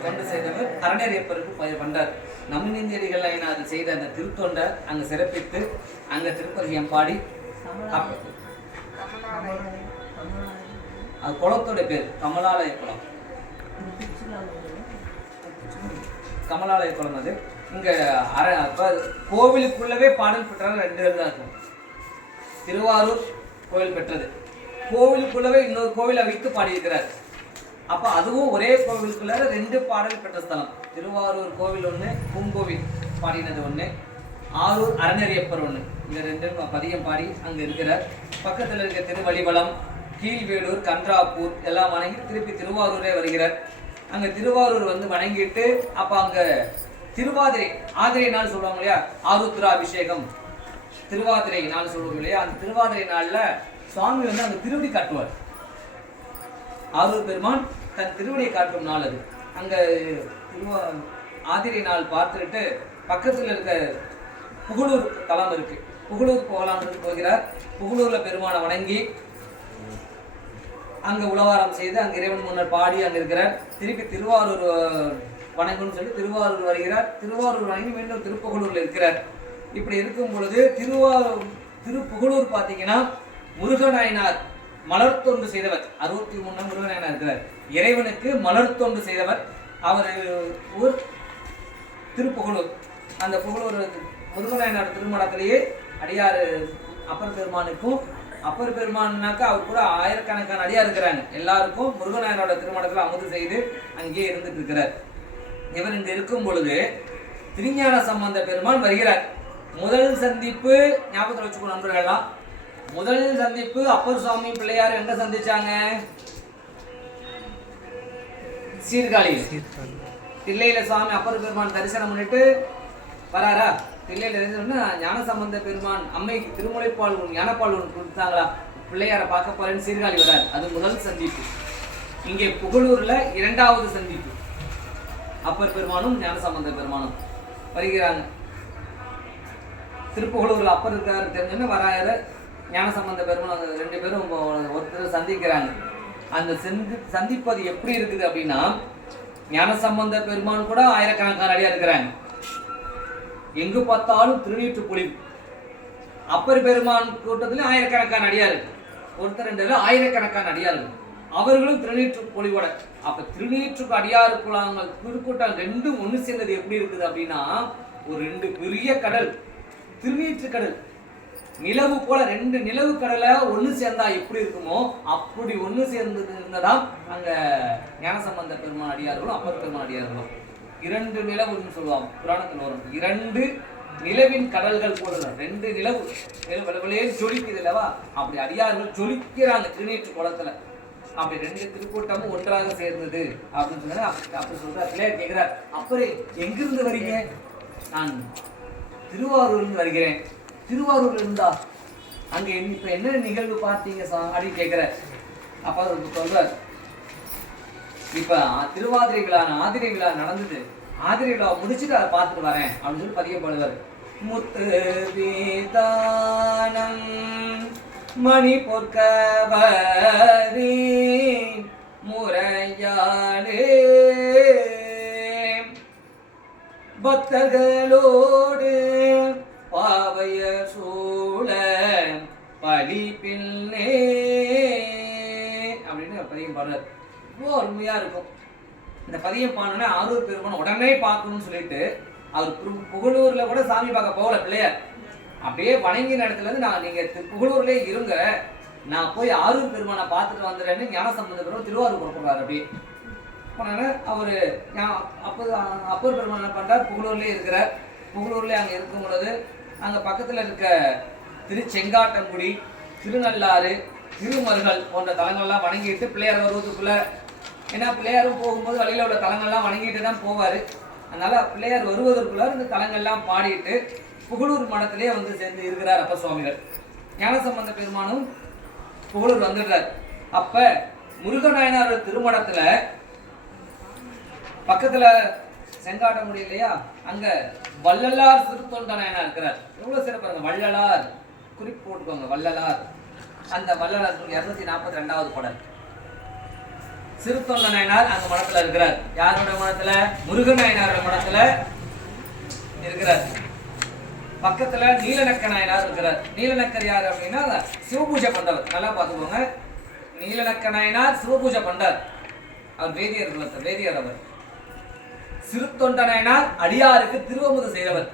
தொண்டு செய்தவர் அறநெறியப்பருக்கு பண்றார். நமினந்தியடிகள் அது செய்த அந்த திருத்தொண்டை அங்க சிறப்பித்து அங்க திருப்பதிகம் பாடி, அது குளத்தோட பேர் கமலாலய குளம். கமலாலய குளம் அது இங்க கோவிலுக்குள்ளவே பாடல் பெற்றால் 2 பேர் தான் இருக்கும். திருவாரூர் கோவில் பெற்றது, கோவிலுக்குள்ளவே இன்னொரு கோவிலை வைத்து பாடியிருக்கிறார். அப்ப அதுவும் ஒரே கோவிலுக்குள்ள 2 பாடல் பெற்ற ஸ்தலம். திருவாரூர் கோவில் ஒண்ணு, பூங்கோவில் பாடினது ஒண்ணு, ஆரூர் அறநெறியப்பர் ஒண்ணு. இந்த 2 பதிகம் பாடி அங்க இருக்கிறார். பக்கத்துல இருக்க திருவழிவலம், கீழ்வேலூர், கன்றாப்பூர் எல்லாம் வணங்கி திருப்பி திருவாரூரே வருகிறார். அங்க திருவாரூர் வந்து வணங்கிட்டு அப்ப அங்க திருவாதிரை ஆதிரை நாள் சொல்லுவாங்க இல்லையா, ஆருத்ராபிஷேகம் திருவாதிரை நாள் சொல்லுவாங்க இல்லையா, அந்த திருவாதிரை நாள்ல சுவாமி வந்து அங்க திருவடி காட்டுவார். ஆரூர் பெருமான் தன் திருவடியை காட்டும் நாள் அது. அங்க ஆதிரை நாள் பார்த்துட்டு பக்கத்துல இருக்க புகழூர் தலம் இருக்கு, புகழூர் போகலாம்னு போகிறார். புகழூர்ல பெருமானை வணங்கி அங்க உழவாரம் செய்து அங்க இறைவன் முன்னர் பாடி அங்க இருக்கிறார். திருப்பி திருவாரூர் வணங்கணும்னு சொல்லி திருவாரூர் வருகிறார். திருவாரூர் வணங்கி மீண்டும் திருப்புகழூர்ல இருக்கிறார். இப்படி இருக்கும் பொழுது திருப்புகழூர் பார்த்தீங்கன்னா முருகநாயனார் மலர்த்தொண்டு செய்தவர். 63 முருகநாயனார் இருக்கிறார். இறைவனுக்கு மலர்த்தொண்டு செய்தவர் அவர் ஊர் திருப்புகழூர். அந்த புகழூர் முருகநாயனார் திருமணத்திலேயே அடியார் அப்பர் பெருமானுக்கும், அப்பர் பெருமானாக்கா அவர் கூட ஆயிரக்கணக்கான அடியார் இருக்கிறாங்க. எல்லாருக்கும் முருகநாயனோட திருமணத்தில் அமுது செய்து அங்கேயே இருந்துட்டு இருக்கிறார். இவர் இங்க இருக்கும் பொழுது திருஞான சம்பந்த பெருமான் வருகிறார். முதல் சந்திப்பு ஞாபகத்தில் வச்சுக்கோ நண்பர்கள்லாம், முதல் சந்திப்பு அப்பர் சுவாமி பிள்ளையார் எங்க சந்திச்சாங்க, சீர்காழியில். தில்லையில சுவாமி அப்பர் பெருமான் தரிசனம் பண்ணிட்டு வராரா, தில்லையில ஞானசம்பந்த பெருமான் அம்மைக்கு திருமுலைப்பால் ஞானப்பால் ஒன்று கொடுத்தாங்களா, பிள்ளையாரை பார்க்க போறேன்னு சீர்காழி வரார். அது முதல் சந்திப்பு. இங்கே புகழூர்ல 2வது சந்திப்பு, அப்பர் பெருமானும் ஞானசம்பந்த பெருமானும் வருகிறாங்க. திருப்புகழூர்ல அப்பர் இருக்காரு தெரிஞ்சோன்னு வராயிர ஞானசம்பந்த பெருமான் 2 பேரும் ஒருத்தர் சந்திக்கிறாங்க. அந்த சந்திப்பது எப்படி இருக்குது அப்படின்னா, ஞானசம்பந்த பெருமான் கூட ஆயிரக்கணக்கான அடியா இருக்கிறாங்க. எங்கு பார்த்தாலும் திருநீற்று பொழிவு, அப்பர் பெருமான் கூட்டத்திலும் ஆயிரக்கணக்கான அடியார்கள், ஒருத்தர் ரெண்டு ஆயிரக்கணக்கான அடியார்கள், அவர்களும் திருநீற்று பொலிவோட. அப்ப திருநீற்றுக்கு அடியாறு குழாங்கள் திருக்கூட்டம் ரெண்டும் ஒண்ணு சேர்ந்தது எப்படி இருக்குது அப்படின்னா, ஒரு ரெண்டு பெரிய கடல், திருநீற்று கடல், நிலவு போல ரெண்டு நிலவு கடலை ஒண்ணு சேர்ந்தா எப்படி இருக்குமோ அப்படி ஒண்ணு சேர்ந்தது இருந்ததாம் அங்க ஞானசம்பந்த பெருமான் அடியார்களும் அப்பர் பெருமான் அடியார்களும். இரண்டு நிலவுன்னு சொல்லுவாங்க புராணத்தில் வரும். இரண்டு நிலவின் கடல்கள் போடுற ரெண்டு நிலவு ஜொலிக்குது இல்லவா, அப்படி அடியார்கள் ஜொலிக்கிறாங்க திருநீற்று குளத்துல. அப்படி ரெண்டு திருக்கூட்டமும் ஒன்றாக சேர்ந்தது அப்படின்னு சொன்னா அப்படி சொல்றார். பிள்ளையார் கேட்கிறார், அப்பரே எங்கிருந்து வரீங்க? நான் திருவாரூர்ந்து வருகிறேன். திருவாரூர்ல இருந்தா அங்க இப்ப என்ன நிகழ்வு பார்த்தீங்க அப்படின்னு கேட்கிற. அப்ப சொல்றார், இப்ப திருவாதிரை விழா ஆதிரை விழா நடந்தது, ஆதிரை விழா முடிச்சுட்டு அதை பார்த்துட்டு வரேன் அப்படின்னு சொல்லி பதியப்படுவார். முத்து வீதானம் மணி பொற்கவரி முறையாளே பக்தர்களோடு பாவைய சூழ பலி பின்னே அப்படின்னு பதியம் பாடுறார். ரொம்ப அருமையா இருக்கும். இந்த பதியம் பாடணும்னா ஆரூர் பெருமான் உடனே பார்க்கணும்னு சொல்லிட்டு அவர் புகழூர்ல கூட சாமி பார்க்க போகல பிள்ளையார். அப்படியே வணங்கின இடத்துல இருந்து நான் நீங்க புகழூர்லயே இருங்க, நான் போய் ஆரூர் பெருமானை பார்த்துட்டு வந்துடுறேன்னு ஞானசம்பந்த பெருமான் திருவாரூர் புறப்படுறாரு. அப்படி அவரு அப்பர் பெருமான் என்ன பண்றார், புகழூர்லயே இருக்கிறார். புகழூர்ல அங்க இருக்கும் பொழுது அங்க பக்கத்துல இருக்க திருச்செங்காட்டங்குடி, திருநள்ளாறு, திருமருகல் போன்ற தலங்கள்லாம் வணங்கிட்டு பிள்ளையார் வருவதுக்குள்ள, ஏன்னா பிள்ளையாரும் போகும்போது வழியில உள்ள தலங்கள்லாம் வணங்கிட்டு தான் போவாரு. அதனால பிள்ளையார் வருவதற்குள்ள இந்த தலங்கள்லாம் பாடிட்டு புகழூர் மடத்திலே வந்து சேர்ந்து இருக்கிறார் அப்ப சுவாமிகள். ஞானசம்பந்த பெருமானும் புகழூர் வந்துடுறார். அப்ப முருகநாயனார் திருமணத்துல பக்கத்துல செங்காட்டங்குடி இல்லையா, அங்க வள்ளலார் சிறுத்தொண்ட நாயனார் இருக்கிறார். எவ்வளவு சிறப்பாங்க, வள்ளலார் குறிப்பு போட்டுக்கோங்க, வள்ளலார். அந்த வள்ளலார் 242வது பாடல். சிறுத்தொண்ட நாயனார் அங்க மடத்துல இருக்கிறார். யாரோட மடத்துல? முருகநாயனாரோட மடத்துல இருக்கிறார். பக்கத்துல நீலநக்க நாயனார் இருக்கிறார். நீலநக்கர் யார் அப்படின்னா சிவபூஜை பண்றவர். நல்லா பார்த்துக்கோங்க, நீலநக்க நாயனார் சிவபூஜை பண்றார். அவர் வேதியர் அவர். சிறுத்தொண்ட நாயனார் அடியாருக்கு திருவமுது செய்தவர்.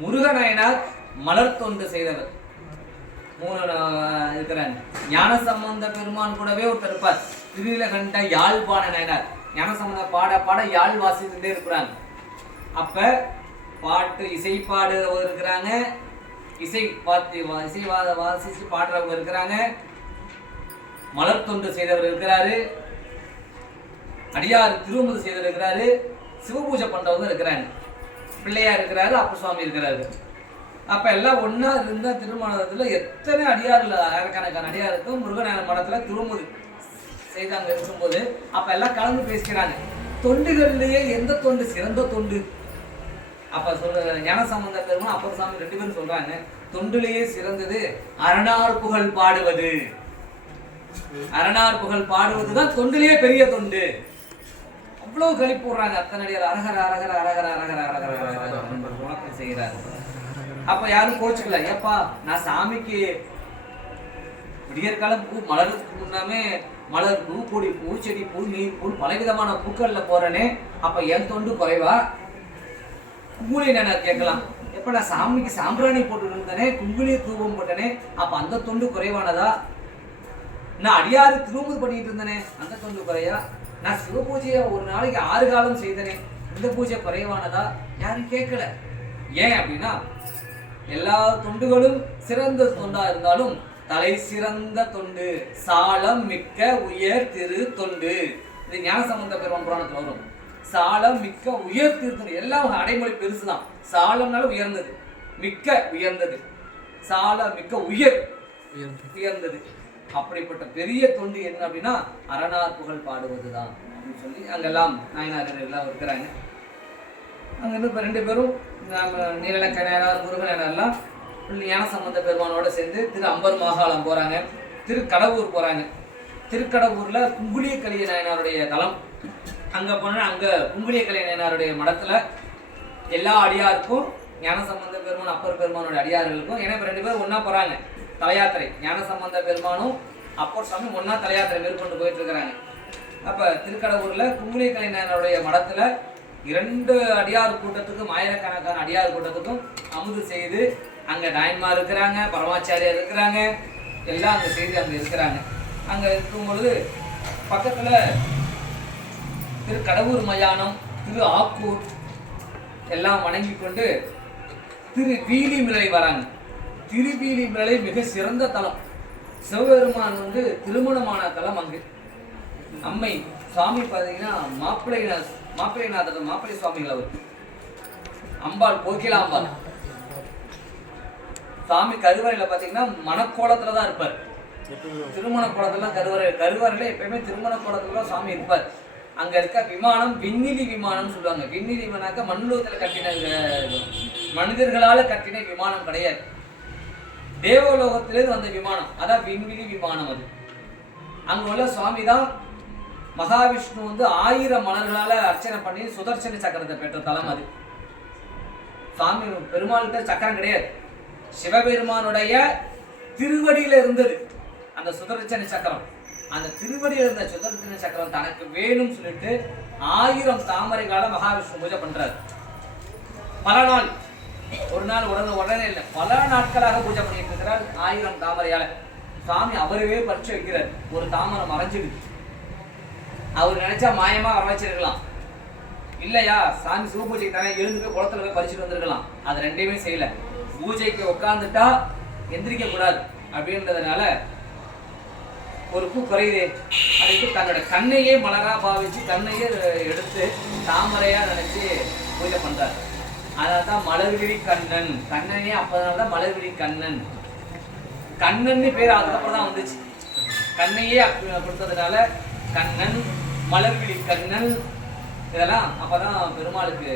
முருகநாயனார் மலர் தொண்டு செய்தவர். 3 இருக்கிறாங்க. ஞானசம்பந்த பெருமான் கூடவே ஒருத்தர் இருப்பார், திருநீலகண்ட யாழ்ப்பாண நாயனார். ஞானசம்பந்த பாட பாட யாழ் வாசித்துட்டே இருக்கிறாங்க. அப்ப பாட்டு இசை பாடுறவங்க இருக்கிறாங்க, இசை வாசிச்சு பாடுறவங்க இருக்கிறாங்க, மலர் தொண்டு செய்தவர் இருக்கிறாரு, அடியார் திருவமுது செய்தவர் இருக்கிறாரு, சிவபூஜை பண்றவங்க இருக்கிறாங்க, பிள்ளையார் இருக்கிறாரு, அப்ப சுவாமி இருக்கிறாரு. அப்ப எல்லாம் ஒன்னா இருந்த திருமணத்துல எத்தனை அடியார் இல்லை, ஆயிரக்கணக்கான அடியாருக்கும் முருகநாயகர் மடத்துல திருமுது செய்தாங்க இருக்கும்போது அப்ப எல்லாம் கலந்து பேசிக்கிறாங்க. தொண்டுகளிலேயே எந்த தொண்டு சிறந்த தொண்டு? அப்ப சொல்ற ஞானசம்பந்த பெருமான் அப்பர் சாமி 2 பேரும் சொல்றாங்க, தொண்டுலேயே சிறந்தது அரணார் புகழ் பாடுவது. அரணார் புகழ் பாடுவதுதான் தொண்டிலேயே பெரிய தொண்டு. அவ்வளவு கழி போடுறாங்க. அத்தனை அடியார் அரகர அரகர அரகர அரகர அரகர உணக்கம் செய்கிறார். அப்ப யாரும் கோச்சுக்கல, ஏப்பா நான் சாமிக்கு விடியற்காலம் பூ மலருக்கு முன்னாமே மலர், பூ, கொடி, பூச்செடி, பூ, நீர், பூ, பலவிதமான பூக்கள்ல போறேனே, அப்ப என் தொண்டு குறைவா? குங்குலி என்ன கேட்கலாம், எப்ப நான் சாமிக்கு சாம்பிராணி போட்டு இருந்தேனே, குங்குலிய தூபம் போட்டனே, அப்ப அந்த தொண்டு குறைவானதா? நான் அடியாறு திருமுது பண்ணிட்டு இருந்தேனே, அந்த தொண்டு குறையா? நான் சிவ பூஜையை ஒரு நாளைக்கு 6 காலம் செய்தனே, இந்த பூஜை குறைவானதா? யாரும் கேட்கல. ஏன் அப்படின்னா எல்லா தொண்டுகளும் சிறந்த தொண்டா இருந்தாலும் தலை சிறந்த தொண்டு சாலம் மிக்க உயர் திரு தொண்டு. இது ஞானசம்பந்த பெருமான் புராணத்துல வரும். சாலம் மிக்க உயர் திரு தொண்டு. எல்லாம் அடைமொழி பெருசுதான். சாலம்னாலும் உயர்ந்தது, மிக்க உயர்ந்தது, சால மிக்க உயர்ந்தது. அப்படிப்பட்ட பெரிய தொண்டு என்ன அப்படின்னா அரணார் புகழ் பாடுவதுதான் அப்படின்னு சொல்லி அங்கெல்லாம் நாயனார்கள் எல்லாம் இருக்கிறாங்க. அங்கிருந்து இப்போ 2 பேரும் நீலநக்க நாயனார், முருகநாயனார்லாம் ஞானசம்பந்த பெருமானோட சேர்ந்து திரு அம்பர் மாகாளம் போறாங்க, திருக்கடவூர் போறாங்க. திருக்கடவூர்ல குங்குலிய கலிய நாயனாருடைய தலம். அங்க போனா அங்க குங்குலிய கலிய நாயனாருடைய மடத்துல எல்லா அடியாருக்கும் ஞானசம்பந்த பெருமான் அப்பர் பெருமானோட அடியார்களுக்கும். ஏன்னா இப்போ 2 பேரும் ஒன்றா போகிறாங்க தலையாத்திரை. ஞானசம்பந்த பெருமானும் அப்பர் சாமி ஒன்றா தலையாத்திரை மேற்கொண்டு போயிட்டு இருக்கிறாங்க. அப்போ திருக்கடவுரில் குங்குளி கலைஞருடைய மடத்தில் 2 அடியார் கூட்டத்துக்கும், ஆயிரக்கணக்கான அடியார் கூட்டத்துக்கும் அமுது செய்து அங்கே நாயன்மார் இருக்கிறாங்க, பரமாச்சாரியார் இருக்கிறாங்க, எல்லாம் அங்கே செய்து அங்கே இருக்கிறாங்க. அங்கே இருக்கும் பொழுது பக்கத்தில் திருக்கடவுர் மயானம், திரு ஆக்கூர் எல்லாம் வணங்கி கொண்டு திருவீலிமிழலை வராங்க. திருவீலிமிழலை மிக சிறந்த தலம். சிவபெருமான் திருமணமான தலம். அங்கு அம்மை சுவாமி பார்த்தீங்கன்னா மாப்பிள்ளைநாதர் மாப்பிள்ளை சுவாமிகள் அவர். அம்பாள் கோகிலாம்பாள். சாமி கருவறையில பார்த்தீங்கன்னா மணக்கோலத்துல தான் இருப்பார். திருமண கோலத்துல கருவறையில எப்பயுமே திருமண கோலத்துல தான் சாமி இருப்பார். அங்க இருக்க விமானம் விண்ணிலி விமானம் சொல்லுவாங்க. விண்ணிலி விமானாக்க மண்ணுலகத்துல கட்டின மனிதர்களால கட்டின விமானம் கிடையாது. தேவலோகத்திலேருந்து வந்த விமானம், அதான் விண்வெளி விமானம். அது அங்க உள்ள சுவாமி தான் மகாவிஷ்ணு 1000 மலர்களால அர்ச்சனை பண்ணி சுதர்சன சக்கரத்தை பெற்ற தலம் அது. சாமி பெருமாள்கிட்ட சக்கரம் கிடையாது, சிவபெருமானுடைய திருவடியில இருந்தது அந்த சுதர்சன சக்கரம். அந்த திருவடியில் இருந்த சுதர்சன சக்கரம் தனக்கு வேணும்னு சொல்லிட்டு 1000 தாமரைகால மகாவிஷ்ணு பூஜை பண்றாரு. பல நாள், ஒரு நாள் உடனே இல்லை, பல நாட்களாக பூஜை பண்ணிட்டு இருக்கிறார் 1000 தாமரையால. சாமி அவரவே பறிச்சு வைக்கிறார். ஒரு தாமரை மறைஞ்சிடுது. அவர் நினைச்சா மாயமா வரவச்சிருக்கலாம், இல்லையா சாமி சிவ பூஜைக்கு தானே எழுந்து போய் குளத்துல போய் பறிச்சுட்டு வந்திருக்கலாம். அது 2மே செய்யல. பூஜைக்கு உட்காந்துட்டா எந்திரிக்க கூடாது அப்படின்றதுனால ஒரு பூ குறையுதே அதுக்கு தன்னோட கண்ணையே மலரா பாவிச்சு கண்ணையே எடுத்து தாமரையா நினைச்சு பூஜை பண்றாரு. அதான் மலர்விழி கண்ணன். கண்ணனே அப்பதான் மலர்விழி கண்ணன். கண்ணன்னு பேர் அதுக்கப்புறம் தான் வந்துச்சு. கண்ணையே கொடுத்ததுனால கண்ணன், மலர்விழி கண்ணன், இதெல்லாம் அப்பதான் பெருமாளுக்கு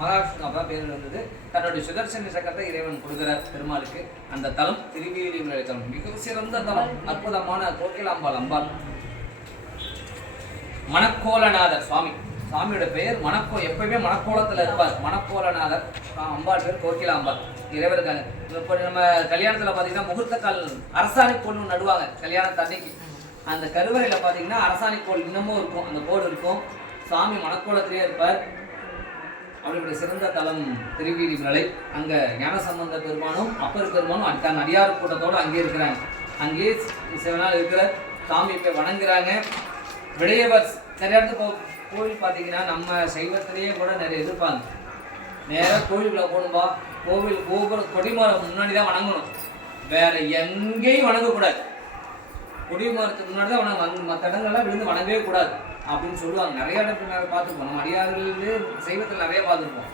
மகாவிஷ்ணு அப்பதான் பேர் வந்தது. தன்னுடைய சுதர்சன சக்கரத்தை இறைவன் கொடுக்கிறார் பெருமாளுக்கு. அந்த தலம் திருவீலிமிழலை தலம், மிக சிறந்த தலம், அற்புதமான கோகிலாம்பாள் அம்பாள். மணக்கோலநாதர் சுவாமி, சாமியோட பெயர் எப்பவுமே மணக்கோலத்துல இருப்பார். மணக்கோலநாதர் அம்பாள் பேர் கோகிலாம்பாள். இறைவருக்காங்க. இப்போ நம்ம கல்யாணத்துல பாத்தீங்கன்னா முகூர்த்தக்கால் அரசாணி கோல் நடுவாங்க கல்யாணத்து அன்னைக்கு. அந்த கருவறையில பாத்தீங்கன்னா அரசாணி கோல் இன்னமும் இருக்கும், அந்த கோல் இருக்கும். சாமி மணக்கோலத்திலே இருப்பார். அவருடைய சிறந்த தலம் திருவீலிமிழலை. அங்க ஞானசம்பந்த பெருமானும் அப்பர் பெருமானும் தன் அடியார் கூட்டத்தோடு அங்கே இருக்கிறாங்க. அங்கேயே சில நாள் இருக்கிற சாமி போய் வணங்குறாங்க. விடையவர் நிறைய இடத்துல கோவில் பார்த்தீங்கன்னா நம்ம சைவத்திலேயே கூட நிறைய எதிர்ப்பாங்க. நேராக கோவிலுக்குள்ள போகணும்பா, கோவில் கோபுர கொடிமரம் முன்னாடி தான் வணங்கணும், வேற எங்கேயும் வணங்கக்கூடாது. கொடிமரத்துக்கு முன்னாடி தான் வணங்க, மற்ற இடங்கள்லாம் விழுந்து வணங்கவே கூடாது அப்படின்னு சொல்லுவாங்க. நிறைய இடத்துல பார்த்துருப்போம், நம்ம அடியார்களே சைவத்தில் நிறைய பார்த்துருப்போம்.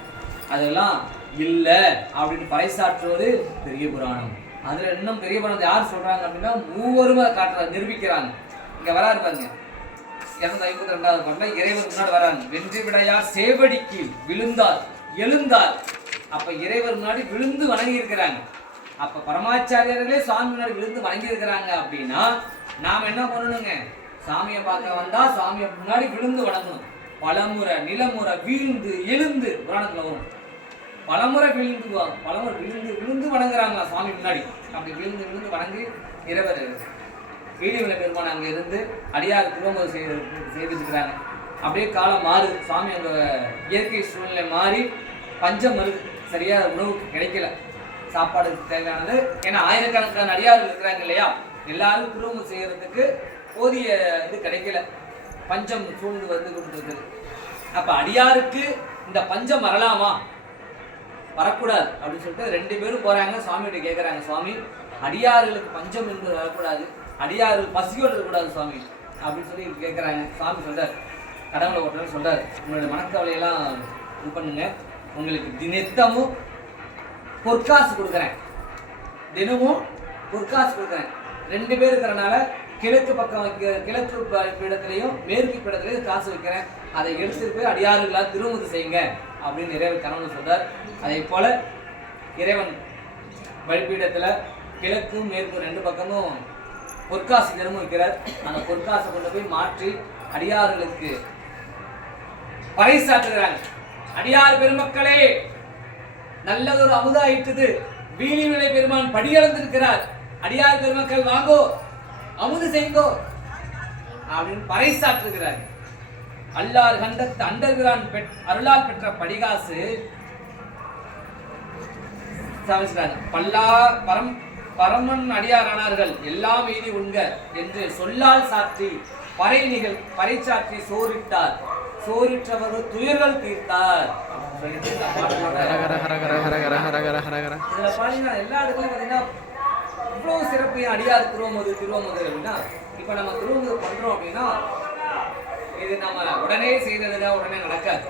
அதெல்லாம் இல்லை அப்படின்னு பறைசாற்றுவது பெரிய புராணம். அதுல இன்னும் பெரிய புராணத்தை யார் சொல்றாங்க அப்படின்னா மூவரும் அதை காட்டுறாங்க, நிரூபிக்கிறாங்க. இங்க வராரு பாருங்க, 252வது பாட்டுல இறைவர் முன்னாடி வராங்க. வென்று விடையார் சேவடிக்கு விழுந்தார் எழுந்தார். அப்ப இறைவர் முன்னாடி விழுந்து வணங்கி இருக்கிறாங்க. அப்ப பரமாச்சாரியர்களே சாமி முன்னாடி விழுந்து வணங்கி இருக்கிறாங்க அப்படின்னா நாம என்ன பண்ணணுங்க? சாமியை பார்க்க வந்தா சாமியை முன்னாடி விழுந்து வணங்கணும். பலமுறை நிலமுறை வீழ்ந்து எழுந்து புராணத்துல வரும். பலமுறை விழுந்து வணங்குறாங்களா சாமி முன்னாடி. அப்படி விழுந்து வணங்கி இறைவர் வீலிமிழலை பெருமான் அங்கே இருந்து அடியார் திருவமுது செய்துட்டு இருக்கிறாங்க. அப்படியே காலம் மாறுது. சாமி அந்த இயற்கை சூழ்நிலை மாறி பஞ்சம் வருது. சரியா உணவுக்கு கிடைக்கல, சாப்பாடு தேவையானது. ஏன்னா ஆயிரக்கணக்கான அடியார்கள் இருக்கிறாங்க இல்லையா, எல்லாரும் திருவமுது செய்யறதுக்கு போதிய இது கிடைக்கல. பஞ்சம் சூழ்ந்து வந்து கொண்டிருக்குது. அப்ப அடியாருக்கு இந்த பஞ்சம் வரலாமா, வரக்கூடாது அப்படின்னு சொல்லிட்டு 2 பேரும் போறாங்க. சுவாமிகிட்ட கேட்கறாங்க, சுவாமி அடியார்களுக்கு பஞ்சம் என்பது வரக்கூடாது, அடியார்கள் பசியோடு இருக்கக்கூடாது சுவாமி அப்படின்னு சொல்லி கேட்கறாங்க. சுவாமி சொல்றார், கடவுளை ஒருத்தர் சொல்றாரு, உங்களுடைய மனக்கவலையெல்லாம் இது பண்ணுங்க, உங்களுக்கு தினமும் பொற்காசு கொடுக்குறேன், தினமும் பொற்காசு கொடுக்குறேன். 2 பேர் இருக்கிறனால கிழக்கு பக்கம் கிழக்கு பீடத்திலையும் மேற்கு பீடத்திலையும் காசு வைக்கிறேன், அதை எடுத்துட்டு போய் அடியாறுகளால் திருமுது செய்யுங்க அப்படின்னு இறைவன் கணவன் சொல்றார். அதே போல இறைவன் வழிபீடத்துல கிழக்கும் மேற்கும் 2 பக்கமும் பொற்காசு தினமும் வைக்கிறார். அந்த பொற்காசை கொண்டு போய் மாற்றி அடியார்களுக்கு பறைசாற்றுகிறாங்க. அடியார் பெருமக்களே, நல்லதொரு அமுதாயிட்டது. வீழிமலை பெருமான் படியளந்திருக்கிறார். அடியார் பெருமக்கள் வாங்கோ, அமுது செய்தோ அப்படின்னு பறைசாற்றுகிறார். அல்லார் கண்டத்து அண்டர்கிறான் அருளால் பெற்ற படிகாசு பல்லார் பரமன் அடியாரானார்கள் எல்லாம் எய்தி உண்க என்று சொல்லால் சாற்றி பறைச்சாற்றி சோறிட்டார். சோறிற்றவர்கள் துயர்கள் தீர்த்தார். இதுல பாத்தீங்கன்னா எல்லா இடத்துலயும் பாத்தீங்கன்னா இவ்வளவு சிறப்பு. அடியார் திருவமுது அப்படின்னா இப்ப நம்ம திருவமுது பண்றோம் அப்படின்னா இது நம்ம உடனே செய்ததுல உடனே நடக்காது.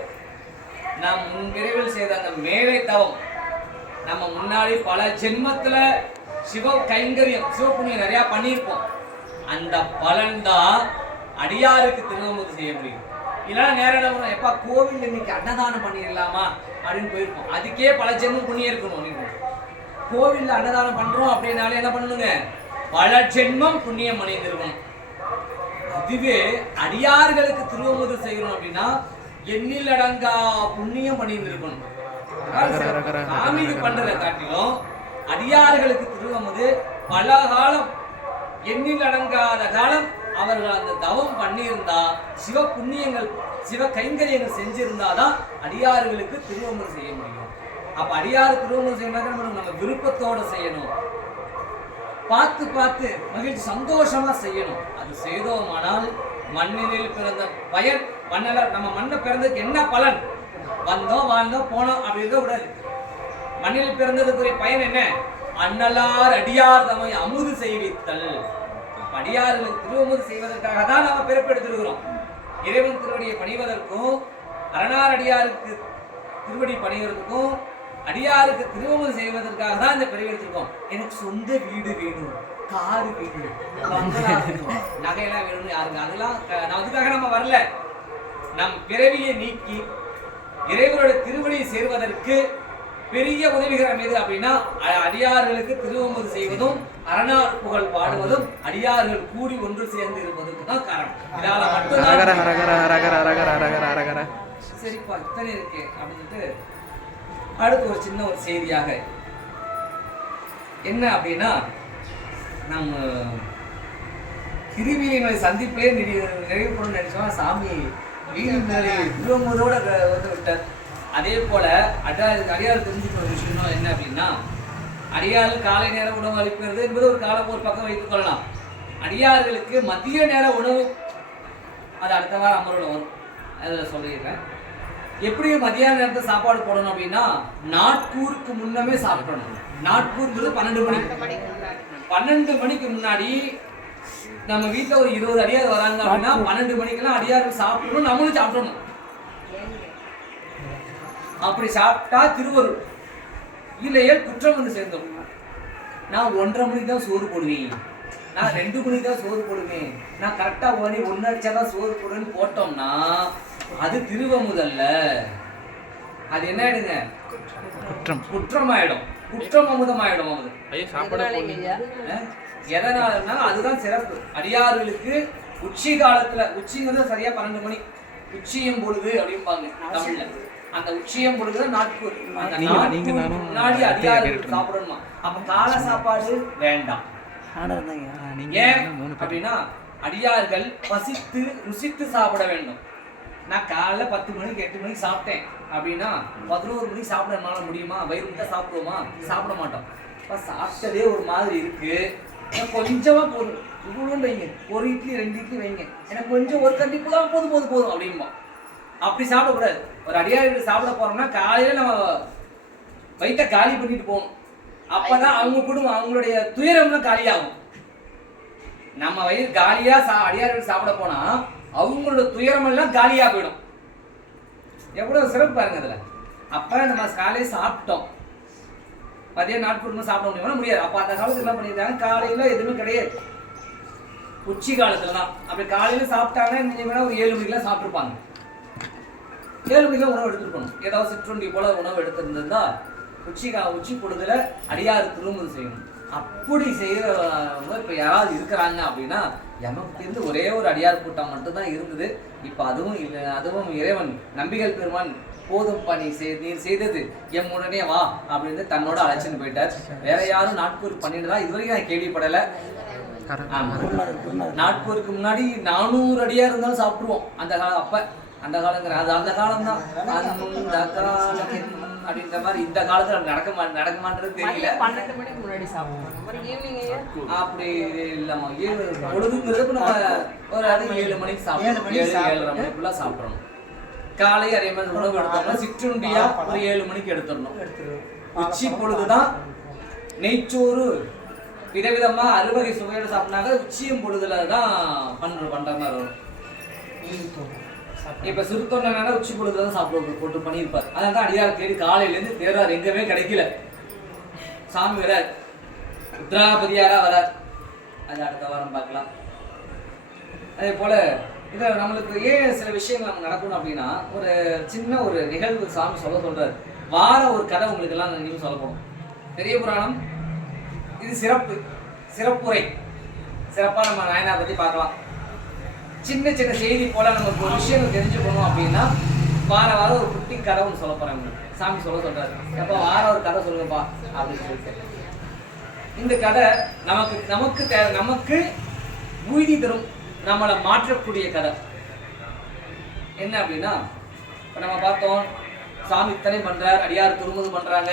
நாம் முன்விரைவில் செய்த அந்த மேலை தவம், நம்ம முன்னாடி பல ஜென்மத்துல சிவ கைங்கரியம் சிவபுண்ணியம் நிறைய பண்ணியிருப்போம். அந்த பலன் தான் அடியாருக்கு திருவமுது செய்ய முடியும். இல்லைன்னா நேரம் எப்பா கோவில் இன்னைக்கு அன்னதானம் பண்ணிடலாமா அப்படின்னு போயிருப்போம். அதுக்கே பல ஜென்மம் புண்ணியம் இருக்கணும். நீங்க கோவில்ல அன்னதானம் பண்றோம் அப்படின்னாலே என்ன பண்ணணுங்க, பல ஜென்மம் புண்ணியம் அணிந்திருக்கணும். அதுவே அடியார்களுக்கு திருவமுது செய்யணும் அப்படின்னா எண்ணில் அடங்கா புண்ணியம் அணிந்திருக்கணும். சாமிக்கு பண்றதை காட்டிலும் அடியார்களுக்கு திருவமுது பல காலம், எண்ணில் அடங்காத காலம் அவர்கள் அந்த தவம் பண்ணியிருந்தா, சிவ புண்ணியங்கள் சிவ கைங்கரியங்கள் செஞ்சிருந்தாதான் அடியார்களுக்கு திருவமுது செய்ய முடியும். அப்ப அடியாறு திருவமுது செய்யணும், நம்ம விருப்பத்தோட செய்யணும், பார்த்து பார்த்து மகிழ்ச்சி சந்தோஷமா செய்யணும். அது செய்தோமானால் மண்ணினில் பிறந்த பயன் மண்ணல, நம்ம மண்ணை பிறந்ததுக்கு என்ன பலன், வந்தோம் வாழ்ந்தோம் போனோம் அப்படி இருக்க கூடாது. மண்ணில் பிறந்ததுக்குரிய பயன் என்ன, அண்ணலார் அடியார் தம்மை அமுது செய்வித்தல். அடியார்களுக்கு திருவமுது செய்வதற்காக தான் நம்ம பிறப்பெடுத்திருக்கிறோம். இறைவன் திருவடியை பணிவதற்கும் அரணார் அடியாருக்கு திருவடி பணிவதற்கும் அடியாருக்கு திருவமுது செய்வதற்காக தான் இந்த பிறவி எடுத்திருக்கோம். எனக்கு சொந்த வீடு வேணும், காரு வேணும், நகையெல்லாம் வேணும்னு யாருங்க, அதெல்லாம் அதுக்காக நம்ம வரல. நம் பிறவியை நீக்கி இறைவனோட திருவடியை சேர்வதற்கு பெரிய உதவிகரம் எது அப்படின்னா அடியார்களுக்கு திருவமுது செய்வதும் அரணார் புகழ் பாடுவதும் அடியார்கள் கூடி ஒன்று சேர்ந்து இருப்பதற்கு தான் காரணம். இதால மட்டும்தான் சரிப்பா இத்தனை இருக்கு அப்படின்ட்டு. அடுத்து ஒரு சின்ன ஒரு செய்தியாக என்ன அப்படின்னா, நம்ம திருவிழிமலை சந்திப்பிலே நிறைவு பண்ண நினைச்சோம். சாமி வீழிமலை திருவமுதோட வந்து விட்டார். அதே போல அடியார் தெரிஞ்சுக்கிற ஒரு விஷயம் என்ன அப்படின்னா, அடியார்கள் காலை நேர உணவு அளிக்கிறது என்பது ஒரு காலம் ஒரு பக்கம் வைத்துக் கொள்ளலாம். அடியார்களுக்கு மதிய நேர உணவு அது அடுத்த வாரம் அமரோட வரும், அதில் சொல்லிடுறேன். எப்படி மதியான நேரத்தை சாப்பாடு போடணும் அப்படின்னா, நாட்கூருக்கு முன்னமே சாப்பிடணும். நாட்கூர்ங்கிறது 12 மணி. 12 மணிக்கு முன்னாடி நம்ம வீட்டில் ஒரு 20 அடியார் வராங்க அப்படின்னா 12 மணிக்கெல்லாம் அடியார்கள் சாப்பிடணும், நம்மளும் சாப்பிடணும். அப்படி சாப்பிட்டா திருவருள், இல்லையே குற்றம் வந்து சேர்ந்தோம். நான் 1:30 மணிக்கு தான் சோறு போடுவேன், நான் 2 மணிக்கு தான் சோறு போடுவேன், நான் கரெக்டா 1 அடிச்சாதான் சோறு போடுவேன்னு போட்டோம்னா அது திருவமுதல்ல. அது என்ன ஆயிடுங்க, குற்றம் ஆயிடும், குற்றம் அமுதம் ஆயிடும். எதனாலன்னா அதுதான் சிறப்பு. அடியார்களுக்கு உச்சி காலத்துல, உச்சிங்கிறது சரியா 12 மணி உச்சியம் பொழுது அப்படிம்பாங்க தமிழ்ல. அந்த உச்சியம் பொழுது நாட்கூர், முன்னாடி அடியார்கள் சாப்பிடணுமா. அப்ப கால சாப்பாடு வேண்டாம். ஏன் அப்படின்னா அடியார்கள் பசித்து ருசித்து சாப்பிட வேண்டும். நான் காலைல 10 மணிக்கு 8 மணிக்கு சாப்பிட்டேன் அப்படின்னா 11 மணிக்கு சாப்பிட முடியுமா? வயிறு முட்டை சாப்பிடுவோமா? சாப்பிட மாட்டோம். சாப்பிட்டதே ஒரு மாதிரி இருக்கு, கொஞ்சமா போதும், இவ்வளோ வைங்க, ஒரு இட்லி 2 இட்லி வைங்க, எனக்கு கொஞ்சம் ஒரு கண்டிப்புலாம் போதும் போதும் போதும் அப்படின்போம். அப்படி சாப்பிடக்கூடாது. ஒரு அடியார்கள் சாப்பிட போறோம்னா காலையில நம்ம வயிற்ற காலி பண்ணிட்டு போகணும். அப்பதான் அவங்க குடும்பம் அவங்களுடைய துயரம்லாம் காலியாகும். நம்ம வயிறு காலியா அடியார்கள் சாப்பிட போனா அவங்களோட துயரம் எல்லாம் காலியா போயிடும். எவ்வளவு சிறப்பு பாருங்க அதுல. அப்ப நம்ம காலையில சாப்பிட்டோம், மதியம் நாட்குடும்பம் சாப்பிட முடியுமா? முடியாது. அப்ப அந்த காலத்துல என்ன பண்ணிருக்காங்க, காலையில எதுவுமே கிடையாது, உச்சி காலத்துல தான். அப்படி காலையில சாப்பிட்டாங்கன்னா ஒரு 7 மணிக்கெல்லாம் சாப்பிட்டுருப்பாங்க. 7 மணிக்கெல்லாம் உணவு எடுத்துருக்கணும். ஏதாவது சிற்றுண்டி போல உணவு எடுத்திருந்தா உச்சி பொழுதுல அடியாறு திருவமுது செய்யணும். அப்படி செய்யறவங்க இப்ப யாராவது இருக்கிறாங்க அப்படின்னா எமக்கு இருந்து ஒரே ஒரு அடியார் கூட்டம் மட்டும்தான் இருந்தது. இப்ப அதுவும் இல்லை. அதுவும் இறைவன் நம்பிகள் பெருமான் போதும் பணி நீர் செய்தது எம் உடனே வா அப்படின்னு தன்னோட அழைச்சின்னு போயிட்டார். வேற யாரும் நாட்கூர் பண்ணிட்டுதான் இதுவரைக்கும் நான் கேள்விப்படலை. நாட்கூருக்கு முன்னாடி 400 அடியா இருந்தாலும் சாப்பிட்டுருவோம் அந்த காலம். அப்ப அந்த காலங்கிற அது அந்த காலம் தான். அந்த காலம் அப்படின்ற மாதிரி இந்த காலத்துல நடக்குமான்றது தெரியல. 12 மணிக்கு முன்னாடி சாப்பிடுவோம். அப்படி இல்லம்மா, 7 பொழுதுங்கிறது நம்ம ஒரு 7 மணிக்கு சாப்பிடுவோம். 7-7:30 மணிக்குள்ள சாப்பிடணும். காலை அதே மாதிரி உணவு எடுத்தோம்னா சிற்றுண்டியா ஒரு 7 மணிக்கு எடுத்துடணும். உச்சி பொழுதுதான் நெய்ச்சோறு விதவிதமா 6 வகை சுவையோட சாப்பிட்டாங்க. உச்சியும் பொழுதுல தான் பண்ற மாதிரி வரும். இப்ப சிறுத்தொண்டனால உச்சி பொழுதுதான் சாப்பிட போட்டு பண்ணியிருப்பார். அதனால தான் அடியார் தேடி காலையில இருந்து தேர்றாரு, எங்கவே கிடைக்கல. சாமி வரார், உத்ராபதியாரா வரார். அது அடுத்த வாரம் பார்க்கலாம். அதே போல இதை நம்மளுக்கு ஏன் சில விஷயங்கள் நம்ம நடக்கணும் அப்படின்னா, ஒரு சின்ன ஒரு நிகழ்வு சாமி சொல்றாரு. வார ஒரு கதை உங்களுக்கு எல்லாம் நீங்க சொல்ல போகணும். பெரிய புராணம் இது சிறப்புரை. சிறப்பா நம்ம நாயனார் பத்தி பார்க்கலாம். சின்ன சின்ன செய்தி போல நமக்கு ஒரு விஷயம் தெரிஞ்சுக்கணும் அப்படின்னா வாரம் ஒரு குட்டி கதை ஒன்று சொல்ல போறாங்க. சாமி சொல்றாரு, எப்ப வாரம் ஒரு கதை சொல்லுங்கப்பா அப்படின்னு சொல்லிட்டு. இந்த கதை நமக்கு உறுதி தரும், நம்மளை மாற்றக்கூடிய கதை. என்ன அப்படின்னா, இப்ப நம்ம பார்த்தோம் சாமி இத்தனை பண்றார், அடியார் திருமுது பண்றாங்க.